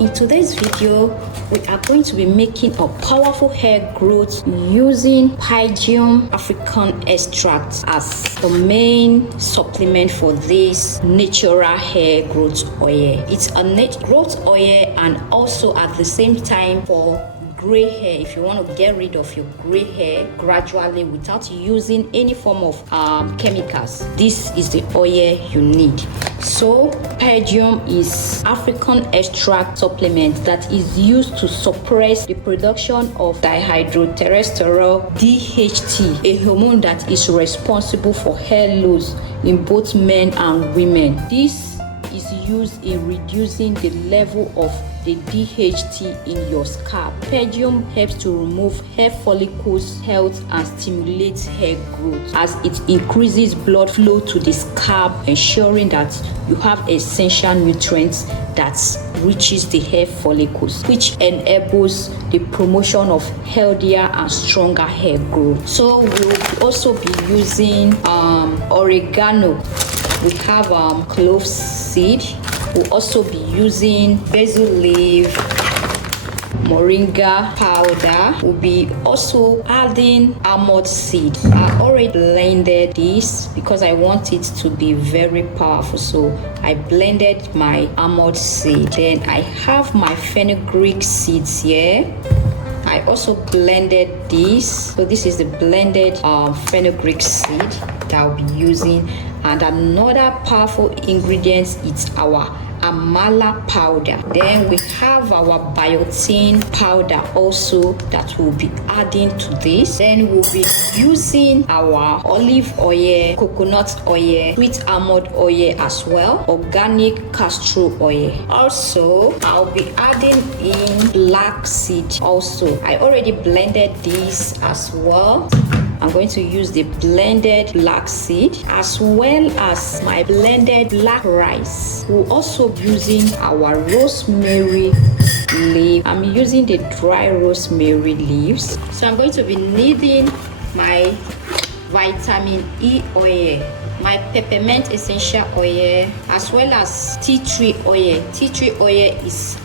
in today's video, we are going to be making a powerful hair growth using Pygeum Africanum Extract as the main supplement for this natural hair growth oil. It's a net growth oil and also at the same time for gray hair. If you want to get rid of your gray hair gradually without using any form of chemicals, this is the oil you need. So Pygeum is African extract supplement that is used to suppress the production of dihydrotestosterone DHT, a hormone that is responsible for hair loss in both men and women. This is used in reducing the level of the DHT in your scalp. Pygeum helps to remove hair follicles health and stimulates hair growth as it increases blood flow to the scalp, ensuring that you have essential nutrients that reaches the hair follicles, which enables the promotion of healthier and stronger hair growth. So we'll also be using oregano. We have clove seed. We'll also be using basil leaf, moringa powder. We'll be also adding almond seed. I already blended this because I want it to be very powerful, so I blended my almond seed. Then I have my fenugreek seeds here. I also blended this, so this is the blended fenugreek seed that I'll be using. And another powerful ingredient is our amla powder. Then we have our biotin powder also that we'll be adding to this. Then we'll be using our olive oil, coconut oil, sweet almond oil as well, organic castor oil. Also, I'll be adding in black seed also. I already blended this as well. I'm going to use the blended black seed as well as my blended black rice. We'll also be using our rosemary leaf. I'm using the dry rosemary leaves. So I'm going to be needing my vitamin E oil, my peppermint essential oil, as well as tea tree oil. Tea tree oil is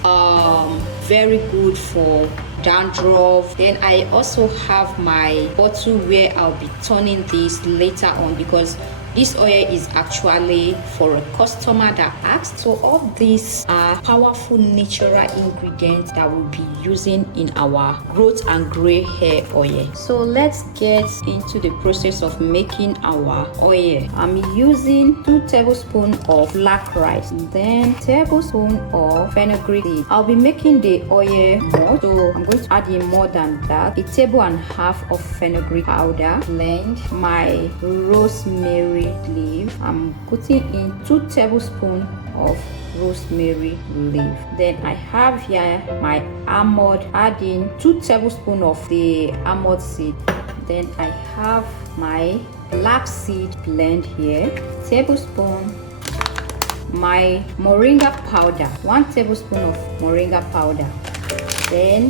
very good for dandruff. Then I also have my bottle where I'll be turning this later on because this oil is actually for a customer that asked. So all these are powerful natural ingredients that we'll be using in our growth and gray hair oil. So let's get into the process of making our oil. I'm using 2 tablespoons of black rice, then tablespoon of fenugreek seed. I'll be making the oil more, so I'm going to add in more than that. 1.5 tablespoons of fenugreek powder. Blend my rosemary leaf. I'm putting in 2 tablespoons of rosemary leaf. Then I have here my almond, adding 2 tablespoons of the almond seed. Then I have my black seed blend here, tablespoon, my moringa powder, 1 tablespoon of moringa powder, then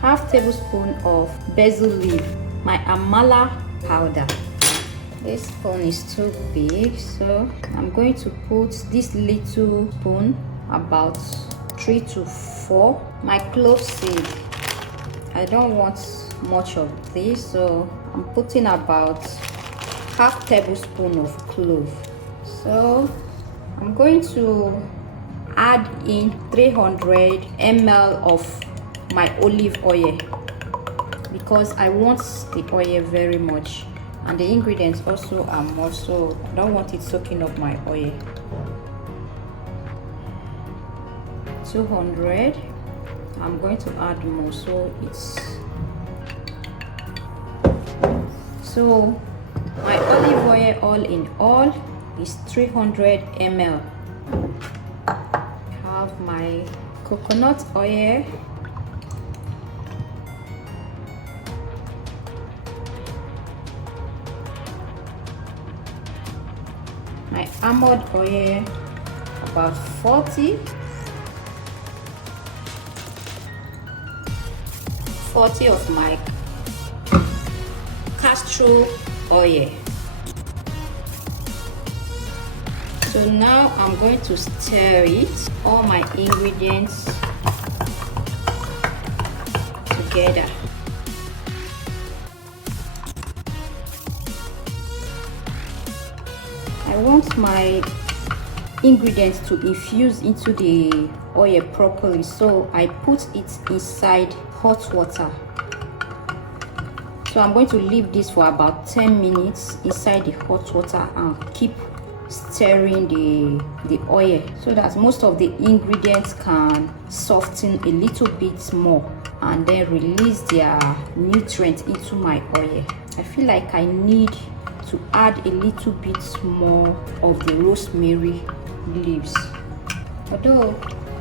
half tablespoon of basil leaf, my amla powder. This spoon is too big, so I'm going to put this little spoon, about 3 to 4. My clove seed, I don't want much of this, so I'm putting about half tablespoon of clove. So I'm going to add in 300 ml of my olive oil because I want the oil very much. And the ingredients also are more, so I don't want it soaking up my oil. 200. I'm going to add more, so my olive oil all in all is 300 ml. Have my coconut oil, my almond oil, about 40 of my castor oil, So now I'm going to stir it, all my ingredients together. I want my ingredients to infuse into the oil properly, so I put it inside hot water. So I'm going to leave this for about 10 minutes inside the hot water and keep stirring the oil so that most of the ingredients can soften a little bit more and then release their nutrients into my oil. I feel like I need to add a little bit more of the rosemary leaves. Although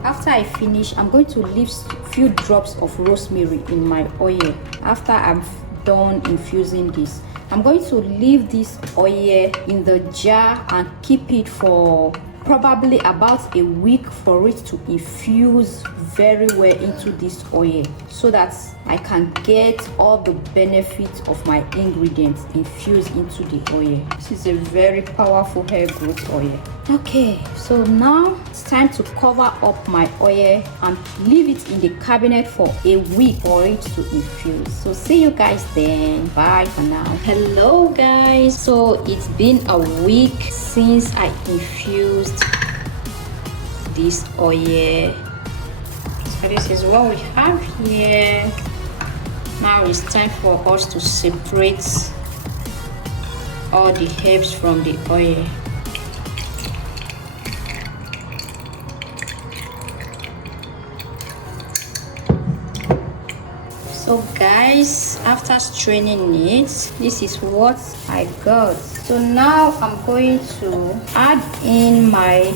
after I finish, I'm going to leave a few drops of rosemary in my oil. After I'm done infusing this, I'm going to leave this oil in the jar and keep it for probably about a week for it to infuse very well into this oil so that I can get all the benefits of my ingredients infused into the oil. This is a very powerful hair growth oil. Okay, so now it's time to cover up my oil and leave it in the cabinet for a week for it to infuse. So see you guys then. Bye for now. Hello guys, so it's been a week since I infused this oil. So this is what we have here. Now it's time for us to separate all the herbs from the oil. So guys, after straining it, this is what I got. So now I'm going to add in my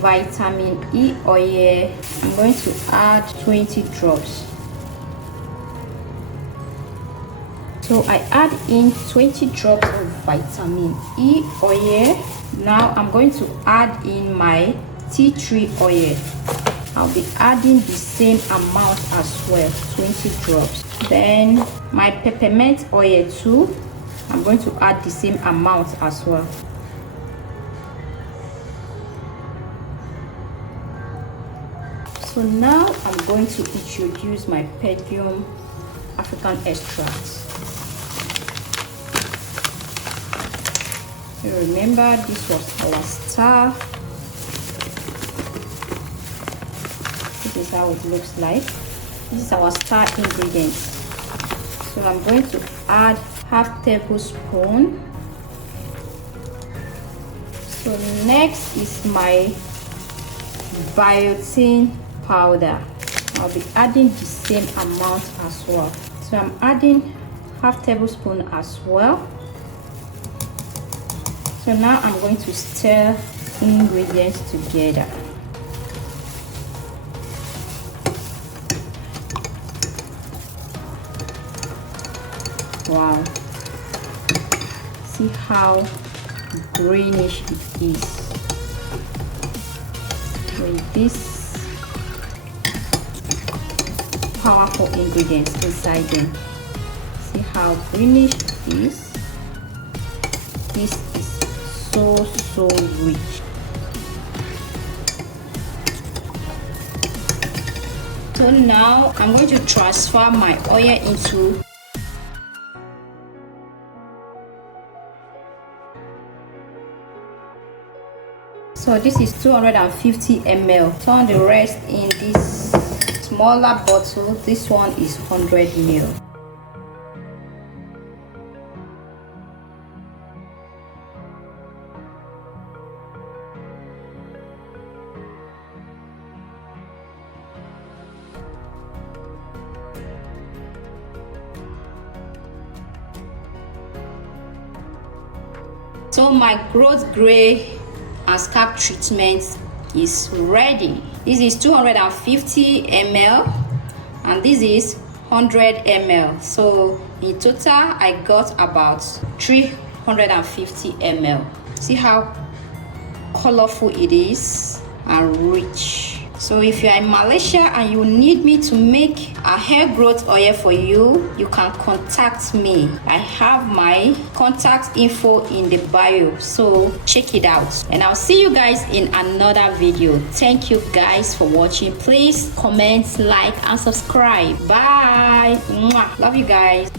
vitamin E oil. I'm going to add 20 drops. So I add in 20 drops of vitamin E oil. Now I'm going to add in my tea tree oil. I'll be adding the same amount as well, 20 drops. Then my peppermint oil too, I'm going to add the same amount as well. So now I'm going to introduce my Pygeum African Extract. You remember this was our star. This is how it looks like. This is our star ingredient. So I'm going to add half tablespoon. So next is my biotin powder. I'll be adding the same amount as well. So I'm adding half tablespoon as well. So now I'm going to stir ingredients together. Wow, see how greenish it is with this powerful ingredients inside them. See how greenish it is. This is so rich. So now I'm going to transfer my oil into so this is 250 ml. Turn the rest in this smaller bottle. This one is 100 ml. So my growth gray and scalp treatment is ready. This is 250 ml and this is 100 ml. So in total I got about 350 ml. See how colorful it is and rich. So if you are in Malaysia and you need me to make a hair growth oil for you, you can contact me. I have my contact info in the bio, so check it out. And I'll see you guys in another video. Thank you guys for watching. Please comment, like and subscribe. Bye. Mwah. Love you guys.